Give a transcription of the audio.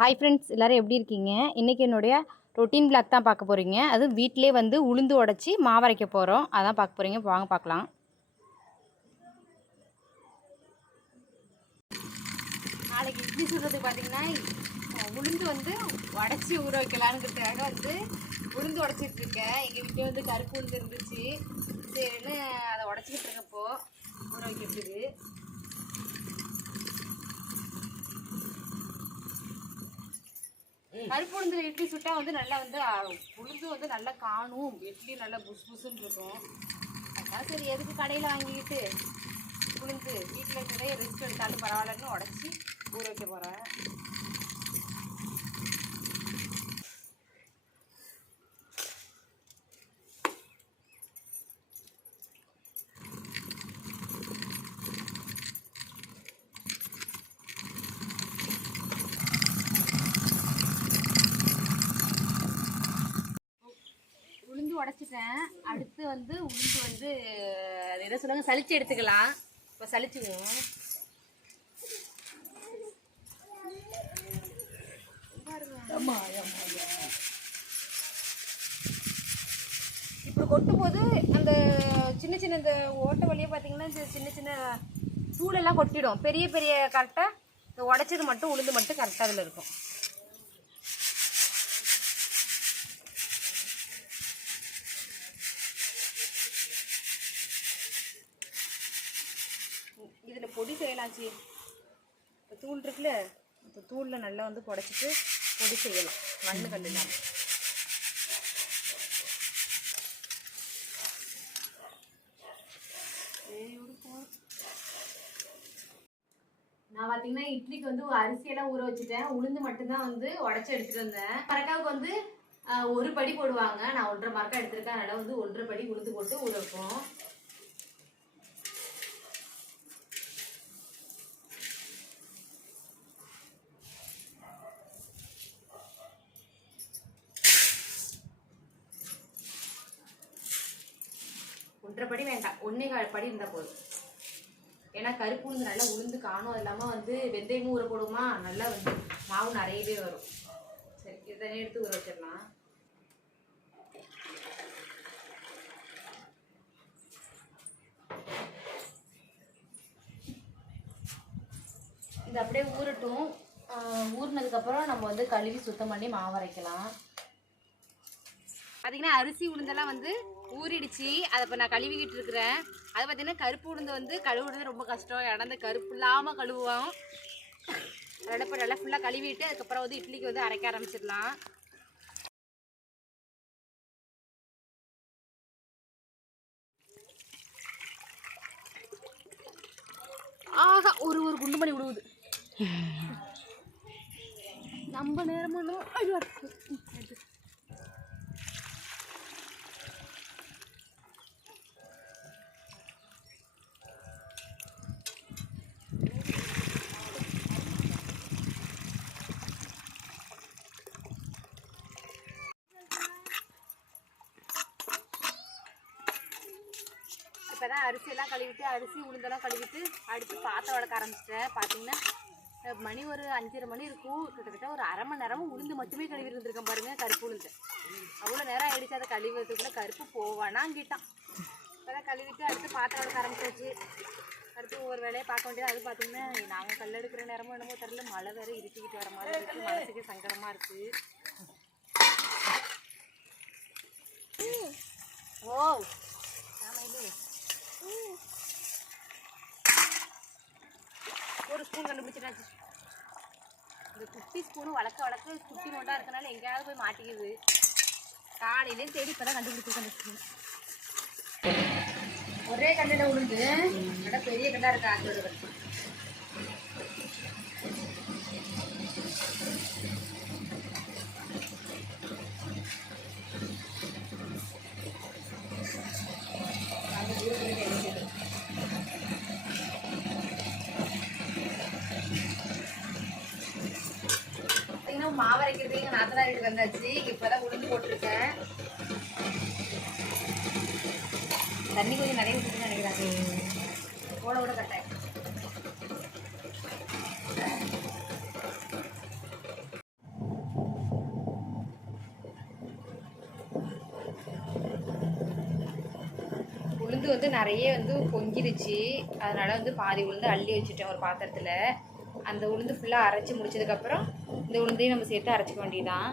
Hi friends, எல்லோரும் எப்படி இருக்கீங்க? இன்றைக்கி என்னுடைய ரொட்டீன் பிளாக் தான் பார்க்க போகிறீங்க. அதுவும் வீட்டிலே வந்து உளுந்து உடச்சி மாவரைக்க போகிறோம். அதான் பார்க்க போகிறீங்க. வாங்க பார்க்கலாம். நாளைக்கு இட்லி சுடுறதுக்கு பார்த்தீங்கன்னா உளுந்து வந்து உடச்சி ஊற வைக்கலான்னுக்கிறதுக்காக வந்து உளுந்து உடச்சிட்டு இருக்கேன். எங்கள் வீட்டில் வந்து கருப்பு உளுந்து இருந்துச்சு. சரின்னு அதை உடச்சிக்கிட்டு இருக்கப்போ ஊற வைக்கிறதுக்கு கருப்பு உளுந்து இட்லி சுட்டால் வந்து நல்லா வந்து உளுந்து வந்து நல்லா காணும், இட்லி நல்லா புஸ் புஸ்ன்னு இருக்கும். அதான் சரி எதுக்கு கடையில் வாங்கிக்கிட்டு உளுந்து வீட்டில் இருக்கிறதே ரெஸ்ட் எடுத்தாலும் பரவாயில்லன்னு உடச்சி ஊற வைக்க போகிறேன். உளுந்து உடச்சிட்டேன். அடுத்து வந்து உளுந்து வந்து அது என்ன சொல்லுவாங்க, சளிச்சு எடுத்துக்கலாம். இப்போ சளிச்சுக்குவோம். இப்போ கொட்டும் போது அந்த சின்ன சின்ன இந்த ஓட்டை வழியாக பார்த்தீங்கன்னா இந்த சின்ன சின்ன தூளெல்லாம் கொட்டிடும். பெரிய பெரிய கரெக்டாக இந்த உடச்சது மட்டும் உளுந்து மட்டும் கரெக்டாக அதில் இருக்கும். இதில் பொடி செய்யலாச்சு. இப்போ தூள் இருக்குல்ல, இப்போ தூளில் நல்லா வந்து புடச்சிட்டு பொடி செய்யலாம். மண்ணு கண்டுலாம் நான் பார்த்தீங்கன்னா இட்லிக்கு வந்து அரிசியெல்லாம் ஊற வச்சுட்டேன். உளுந்து மட்டும்தான் வந்து உடச்சி எடுத்துகிட்டு வந்தேன். மரக்காவுக்கு வந்து ஒரு படி போடுவாங்க. நான் 1.5 மரக்கா எடுத்துருக்கேன். அதனால் வந்து 1.5 படி உளுந்து போட்டு ஊற வைப்போம். ஒன்றரை படி வேண்டாம், 1.25 படி இருந்தால் போதும். ஏன்னா கருப்பு உளுந்து நல்லா உளுந்து காணும். அது இல்லாமல் வந்து வெந்தயமும் ஊற போடுமா, நல்லா வந்து மாவு நிறையவே வரும். சரி, இதனை எடுத்து ஊற வச்சிடலாம். இது அப்படியே ஊறட்டும். ஊறினதுக்கப்புறம் நம்ம வந்து கழுவி சுத்தம் பண்ணி மாவு அரைக்கலாம். பார்த்தீங்கன்னா அரிசி உளுந்தெல்லாம் வந்து ஊறிடுச்சு. அதை இப்போ நான் கழுவிக்கிட்டு இருக்கிறேன். அது பார்த்தீங்கன்னா கருப்பு உளுந்து வந்து கழுவுறது ரொம்ப கஷ்டம். ஏன்னா அந்த கருப்பு இல்லாமல் கழுவுவோம். அதோட இப்போ நல்லா ஃபுல்லாக கழுவிட்டு அதுக்கப்புறம் வந்து இட்லிக்கு வந்து அரைக்க ஆரம்பிச்சிடலாம். ஆகா, ஒரு குண்டு மணி விடுவது நம்ம நேரமும். இப்போதான் அரிசியெல்லாம் கழுவிட்டு அரிசி உளுந்தெல்லாம் கழுவிட்டு அடுத்து பாத்திரம் வளர்க்க ஆரம்பிச்சிட்டேன். பார்த்தீங்கன்னா மணி ஒரு 5:30 மணி இருக்கும். கிட்டத்தட்ட ஒரு அரை மணி நேரமும் உளுந்து மட்டுமே கழுவி இருந்திருக்கேன் பாருங்கள். கருப்பு உளுந்து அவ்வளோ நேரம் ஆகிடுச்சு. அதை கழுவுறதுக்குள்ளே கருப்பு போவானாங்கிட்டான். இப்போதான் கழுவிட்டு அடுத்து பாத்திரம் வளர்க்க ஆரம்பிச்சாச்சு. அடுத்து ஒவ்வொரு வேலையை பார்க்க வேண்டியது. அது பார்த்தீங்கன்னா நாங்கள் கல் எடுக்கிற நேரமும் என்னமோ தெரியல, மழை வேறு இருட்டிக்கிட்டு வர மாதிரி இருக்குது. மனசுக்கே சங்கடமாக இருக்குது. ஓ ஆமாம், ஒரு ஸ்பூன் கண்டுபிடிச்சிட்டாச்சு. இந்த குட்டி ஸ்பூனும் வளர்க்க குட்டி நோண்டாக இருக்கனால எங்கேயாவது போய் மாட்டிக்குது. காலையிலே தேடி இப்போ தான் கண்டுபிடிச்சிருக்கேன். அந்த ஸ்பூன் ஒரே கண்ணில் உளுந்து நல்லா பெரிய கண்டாக இருக்கா. அது மாவு அரைக்கிறது எங்கள் நாத்தனார் வீட்டுக்கு வந்தாச்சு. இப்போதான் உளுந்து போட்டிருக்கேன். தண்ணி கொஞ்சம் நிறைய விட்டுன்னு நினைக்கிறாங்க. ஓட கட்டாயம். உளுந்து வந்து நிறைய வந்து பொங்கிடுச்சு. அதனால் வந்து பாதி உளுந்து அள்ளி வச்சுட்டேன் ஒரு பாத்திரத்தில். அந்த உளுந்து ஃபுல்லாக அரைச்சி முடிச்சதுக்கப்புறம் இந்த உளுந்தையும் நம்ம சேர்த்து அரைச்சிக்க வேண்டியதான்.